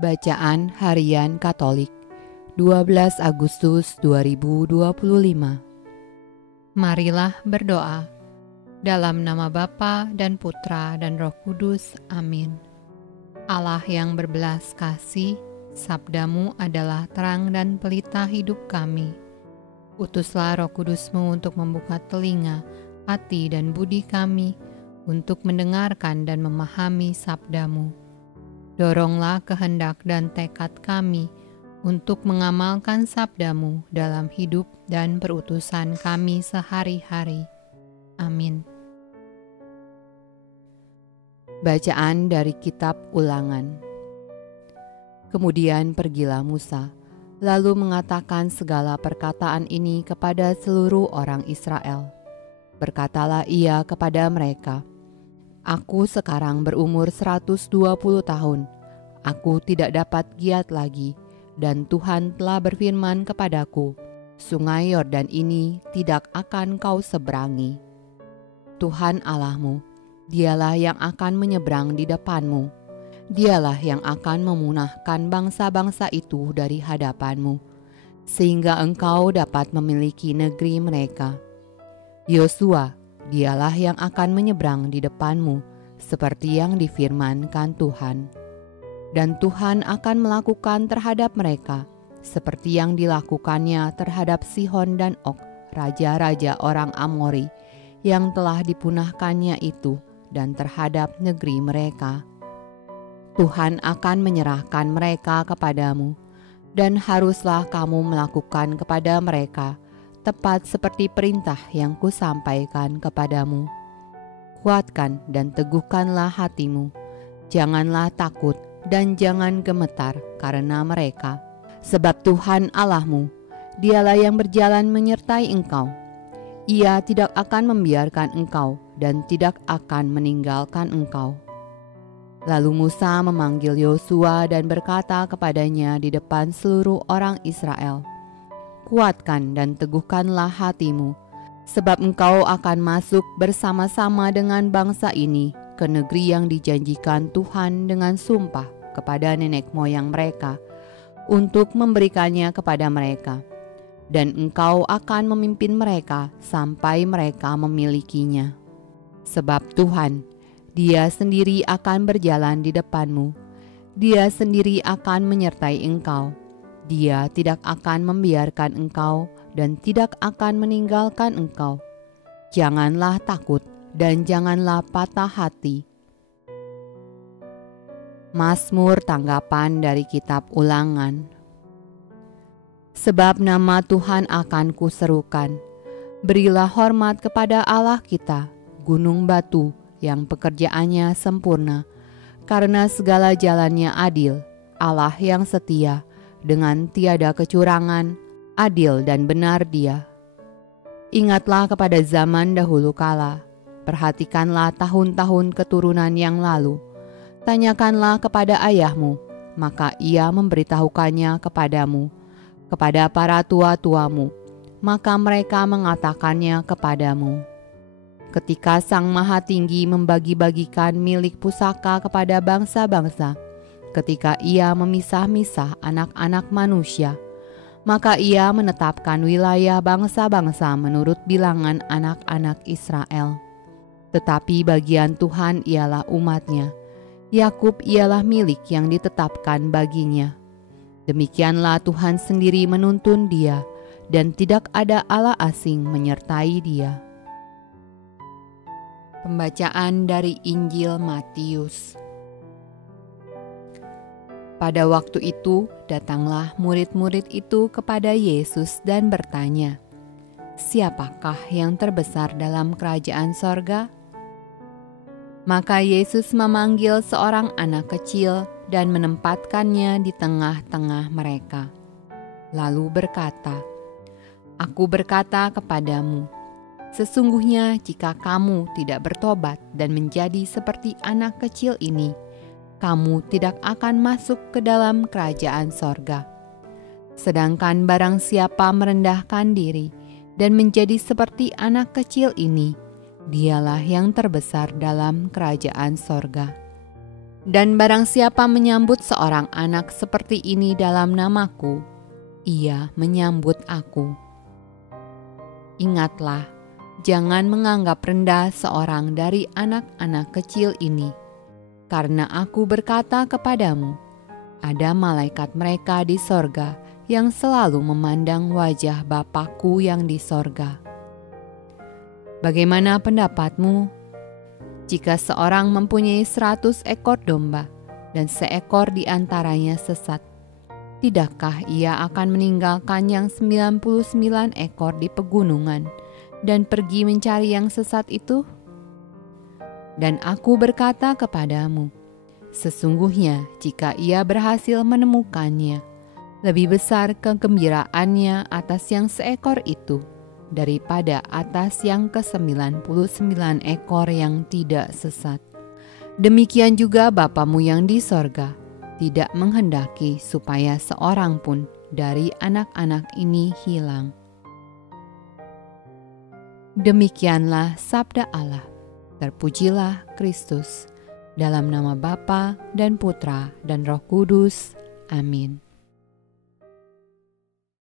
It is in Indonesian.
Bacaan Harian Katolik 12 Agustus 2025. Marilah berdoa. Dalam nama Bapa dan Putra dan Roh Kudus. Amin. Allah yang berbelas kasih, sabdamu adalah terang dan pelita hidup kami. Utuslah Roh Kudusmu untuk membuka telinga, hati dan budi kami, untuk mendengarkan dan memahami sabdamu. Doronglah kehendak dan tekad kami untuk mengamalkan sabdamu dalam hidup dan perutusan kami sehari-hari. Amin. Bacaan dari Kitab Ulangan. Kemudian pergilah Musa, lalu mengatakan segala perkataan ini kepada seluruh orang Israel. Berkatalah ia kepada mereka, Aku sekarang berumur 120 tahun, aku tidak dapat giat lagi, dan Tuhan telah berfirman kepadaku, Sungai Yordan ini tidak akan kau seberangi. Tuhan Allahmu, dialah yang akan menyeberang di depanmu, dialah yang akan memunahkan bangsa-bangsa itu dari hadapanmu, sehingga engkau dapat memiliki negeri mereka. Yosua, dialah yang akan menyeberang di depanmu, seperti yang difirmankan Tuhan. Dan Tuhan akan melakukan terhadap mereka, seperti yang dilakukannya terhadap Sihon dan Og, raja-raja orang Amori, yang telah dipunahkannya itu, dan terhadap negeri mereka. Tuhan akan menyerahkan mereka kepadamu, dan haruslah kamu melakukan kepada mereka tepat seperti perintah yang kusampaikan kepadamu. Kuatkan dan teguhkanlah hatimu, janganlah takut dan jangan gemetar karena mereka, sebab Tuhan Allahmu, dialah yang berjalan menyertai engkau. Ia tidak akan membiarkan engkau dan tidak akan meninggalkan engkau. Lalu Musa memanggil Yosua dan berkata kepadanya di depan seluruh orang Israel, Kuatkan dan teguhkanlah hatimu, sebab engkau akan masuk bersama-sama dengan bangsa ini ke negeri yang dijanjikan Tuhan dengan sumpah kepada nenek moyang mereka, untuk memberikannya kepada mereka. Dan engkau akan memimpin mereka sampai mereka memilikinya. Sebab Tuhan, Dia sendiri akan berjalan di depanmu, Dia sendiri akan menyertai engkau. Dia tidak akan membiarkan engkau dan tidak akan meninggalkan engkau. Janganlah takut dan janganlah patah hati. Mazmur tanggapan dari Kitab Ulangan. Sebab nama Tuhan akan kuserukan, berilah hormat kepada Allah kita, gunung batu yang pekerjaannya sempurna, karena segala jalannya adil, Allah yang setia, dengan tiada kecurangan, adil dan benar Dia. Ingatlah kepada zaman dahulu kala, perhatikanlah tahun-tahun keturunan yang lalu. Tanyakanlah kepada ayahmu, maka ia memberitahukannya kepadamu, kepada para tua-tuamu, maka mereka mengatakannya kepadamu. Ketika Sang Maha Tinggi membagi-bagikan milik pusaka kepada bangsa-bangsa, ketika ia memisah-misah anak-anak manusia, maka ia menetapkan wilayah bangsa-bangsa menurut bilangan anak-anak Israel. Tetapi bagian Tuhan ialah umatnya, Yakub ialah milik yang ditetapkan baginya. Demikianlah Tuhan sendiri menuntun dia, dan tidak ada Allah asing menyertai dia. Pembacaan dari Injil Matius. Pada waktu itu, datanglah murid-murid itu kepada Yesus dan bertanya, Siapakah yang terbesar dalam kerajaan sorga? Maka Yesus memanggil seorang anak kecil dan menempatkannya di tengah-tengah mereka. Lalu berkata, Aku berkata kepadamu, sesungguhnya jika kamu tidak bertobat dan menjadi seperti anak kecil ini, kamu tidak akan masuk ke dalam kerajaan sorga. Sedangkan barang siapa merendahkan diri dan menjadi seperti anak kecil ini, dialah yang terbesar dalam kerajaan sorga. Dan barang siapa menyambut seorang anak seperti ini dalam namaku, ia menyambut aku. Ingatlah, jangan menganggap rendah seorang dari anak-anak kecil ini, karena aku berkata kepadamu, ada malaikat mereka di sorga yang selalu memandang wajah Bapa-Ku yang di sorga. Bagaimana pendapatmu? Jika seorang mempunyai 100 ekor domba dan seekor di antaranya sesat, tidakkah ia akan meninggalkan yang 99 ekor di pegunungan dan pergi mencari yang sesat itu? Dan aku berkata kepadamu, sesungguhnya jika ia berhasil menemukannya, lebih besar kegembiraannya atas yang seekor itu daripada atas yang ke-99 ekor yang tidak sesat. Demikian juga Bapamu yang di sorga tidak menghendaki supaya seorang pun dari anak-anak ini hilang. Demikianlah sabda Allah. Terpujilah Kristus. Dalam nama Bapa dan Putra dan Roh Kudus. Amin.